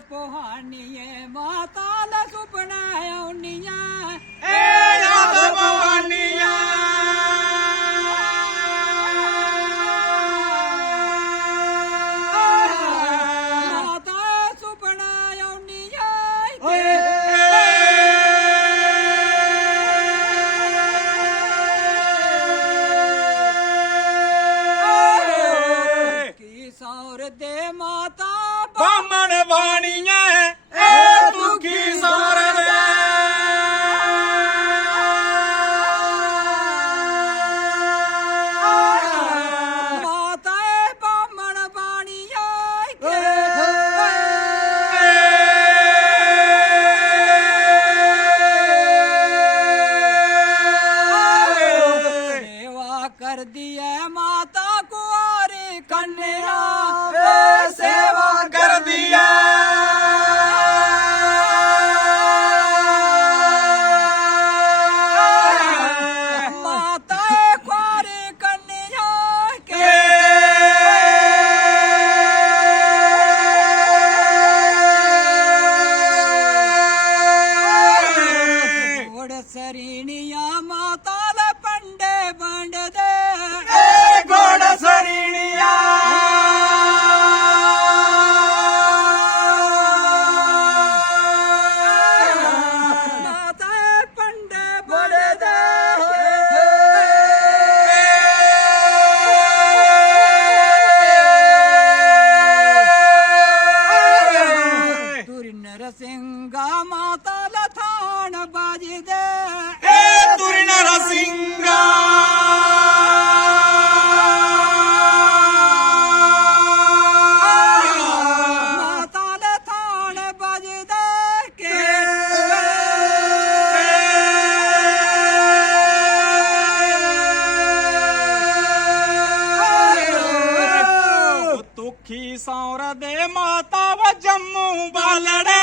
पोहानिए माता ला सुपना औनिया याद भवानिया माता सुपना औनिया की सौर दे माता बामण बाणिया तू की सौर दे माता बामण बाणिया सेवा कर दिया माता कुआरी कन्या सेवा कर दिया माता कुआरी कन्या के घोड़ सरीनिया माता ला पंडे बंड दे घोड़ सरीनिया माता पंडे बंड दे तुरी नरसिंगा माता ला थान बाजी दे तुरी नरसिंगा माता ला थान बाजी दे के तुखी सौर दे माता व जम्मू बालड़े